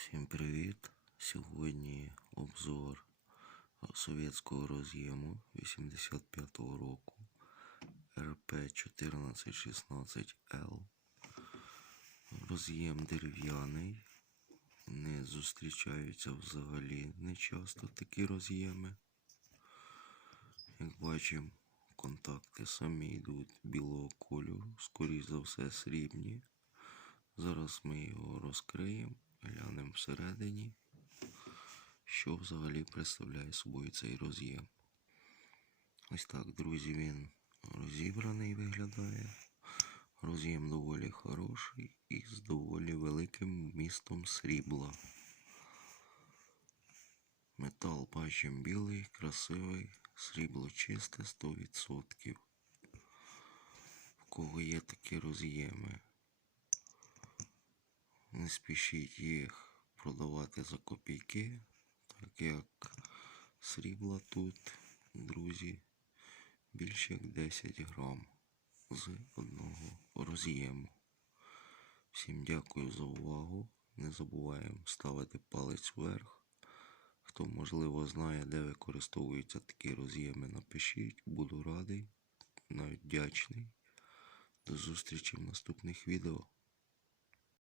Всім привіт! Сьогодні обзор совєтського роз'єму 85-го року РП 1416L. Роз'єм дерев'яний. Не зустрічаються взагалі не часто такі роз'єми. Як бачимо, контакти самі йдуть білого кольору, скоріш за все срібні. Зараз ми його розкриємо, всередині, що взагалі представляє собою цей роз'єм. Ось так, друзі, він розібраний виглядає. Роз'єм доволі хороший і з доволі великим вмістом срібла. Метал бачимо білий, красивий, срібло чисте 100%. В кого є такі роз'єми? Не спішіть їх продавати за копійки, так як срібла тут, друзі, більше як 10 грам з одного роз'єму. Всім дякую за увагу. Не забуваємо ставити палець вверх. Хто, можливо, знає, де використовуються такі роз'єми, напишіть. Буду радий, навіть вдячний. До зустрічі в наступних відео.